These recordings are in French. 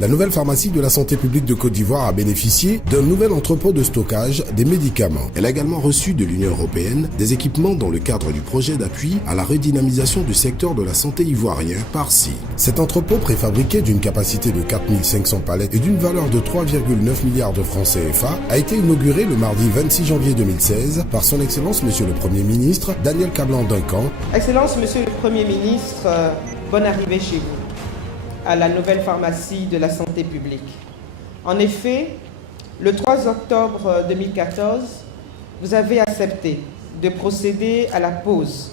la nouvelle pharmacie de la santé publique de Côte d'Ivoire a bénéficié d'un nouvel entrepôt de stockage des médicaments. Elle a également reçu de l'Union européenne des équipements dans le cadre du projet d'appui à la redynamisation du secteur de la santé ivoirien par-ci. Cet entrepôt préfabriqué d'une capacité de 4500 palettes et d'une valeur de 3,9 milliards de francs CFA a été inauguré le mardi 26 janvier 2016 par son Excellence Monsieur le Premier ministre Daniel Kablan-Duncan. Excellence Monsieur le Premier ministre, bonne arrivée chez vous, à la nouvelle pharmacie de la santé publique. En effet, le 3 octobre 2014, vous avez accepté de procéder à la pose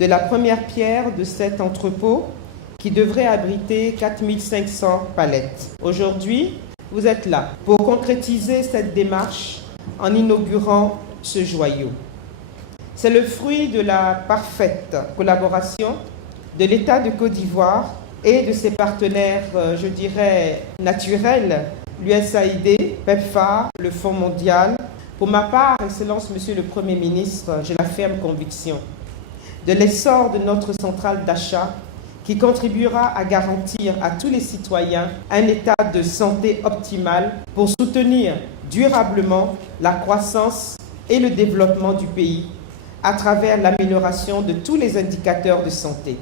de la première pierre de cet entrepôt qui devrait abriter 4500 palettes. Aujourd'hui, vous êtes là pour concrétiser cette démarche en inaugurant ce joyau. C'est le fruit de la parfaite collaboration de l'État de Côte d'Ivoire et de ses partenaires, je dirais, naturels, l'USAID, PEPFAR, le Fonds mondial. Pour ma part, Excellence Monsieur le Premier ministre, j'ai la ferme conviction de l'essor de notre centrale d'achat qui contribuera à garantir à tous les citoyens un état de santé optimal pour soutenir durablement la croissance et le développement du pays à travers l'amélioration de tous les indicateurs de santé.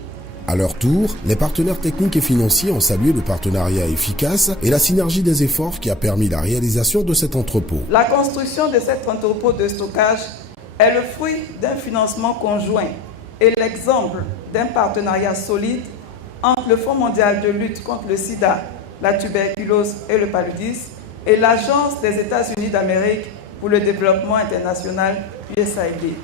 À leur tour, les partenaires techniques et financiers ont salué le partenariat efficace et la synergie des efforts qui a permis la réalisation de cet entrepôt. La construction de cet entrepôt de stockage est le fruit d'un financement conjoint et l'exemple d'un partenariat solide entre le Fonds mondial de lutte contre le sida, la tuberculose et le paludisme et l'Agence des États-Unis d'Amérique pour le développement international, USAID.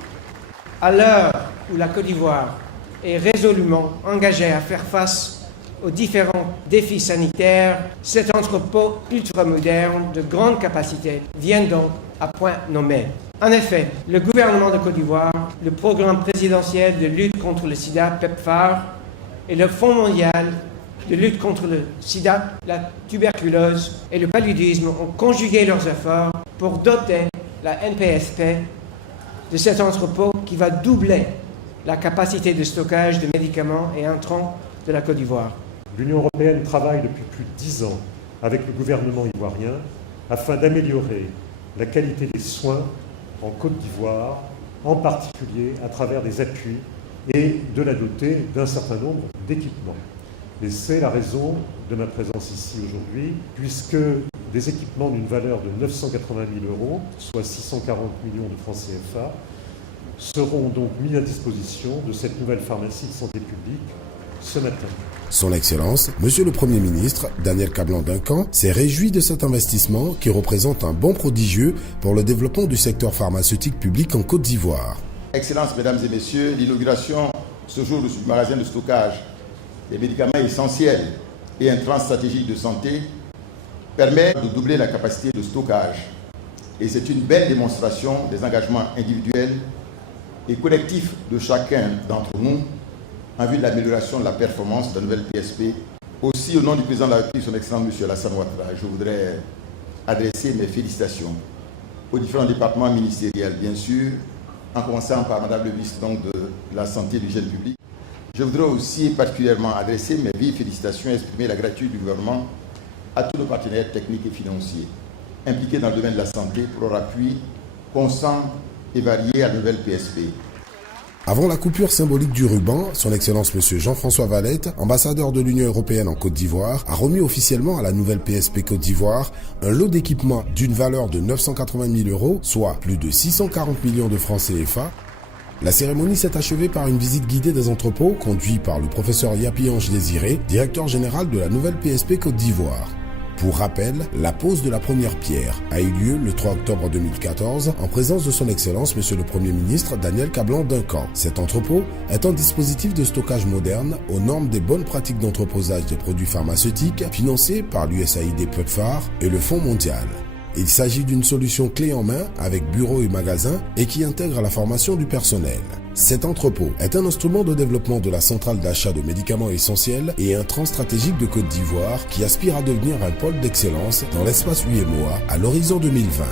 À l'heure où la Côte d'Ivoire est résolument engagée à faire face aux différents défis sanitaires, cet entrepôt ultramoderne de grande capacité vient donc à point nommé. En effet, le gouvernement de Côte d'Ivoire, le programme présidentiel de lutte contre le sida, PEPFAR, et le Fonds mondial de lutte contre le sida, la tuberculose et le paludisme ont conjugué leurs efforts pour doter la NPSP de cet entrepôt qui va doubler la capacité de stockage de médicaments et intrants de la Côte d'Ivoire. L'Union européenne travaille depuis plus de 10 ans avec le gouvernement ivoirien afin d'améliorer la qualité des soins en Côte d'Ivoire, en particulier à travers des appuis et de la doter d'un certain nombre d'équipements. Et c'est la raison de ma présence ici aujourd'hui, puisque des équipements d'une valeur de 980 000 €, soit 640 millions de francs CFA, seront donc mis à disposition de cette nouvelle pharmacie de santé publique ce matin. Son Excellence, Monsieur le Premier ministre, Daniel Kablan-Duncan, s'est réjoui de cet investissement qui représente un bond prodigieux pour le développement du secteur pharmaceutique public en Côte d'Ivoire. Excellences, Mesdames et Messieurs, l'inauguration ce jour du magasin de stockage des médicaments essentiels et intrants stratégiques de santé permet de doubler la capacité de stockage. Et c'est une belle démonstration des engagements individuels et collectifs de chacun d'entre nous en vue de l'amélioration de la performance de la nouvelle PSP. Aussi, au nom du président de la République, son Excellence M. Alassane Ouattara, je voudrais adresser mes félicitations aux différents départements ministériels, bien sûr, en commençant par Madame le ministre de la Santé et de l'Hygiène publique. Je voudrais aussi particulièrement adresser mes vives félicitations et exprimer la gratitude du gouvernement à tous nos partenaires techniques et financiers impliqués dans le domaine de la santé pour leur appui constant et varié à la nouvelle PSP. Avant la coupure symbolique du ruban, son Excellence M. Jean-François Valette, ambassadeur de l'Union européenne en Côte d'Ivoire, a remis officiellement à la nouvelle PSP Côte d'Ivoire un lot d'équipements d'une valeur de 980 000 €, soit plus de 640 millions de francs CFA. La cérémonie s'est achevée par une visite guidée des entrepôts conduite par le professeur Yapi-Ange Désiré, directeur général de la nouvelle PSP Côte d'Ivoire. Pour rappel, la pose de la première pierre a eu lieu le 3 octobre 2014 en présence de son Excellence Monsieur le Premier ministre Daniel Kablan-Duncan. Cet entrepôt est un dispositif de stockage moderne aux normes des bonnes pratiques d'entreposage des produits pharmaceutiques financé par l'USAID PEPFAR et le Fonds mondial. Il s'agit d'une solution clé en main avec bureau et magasin et qui intègre la formation du personnel. Cet entrepôt est un instrument de développement de la centrale d'achat de médicaments essentiels et intrants stratégiques de Côte d'Ivoire qui aspire à devenir un pôle d'excellence dans l'espace UEMOA à l'horizon 2020.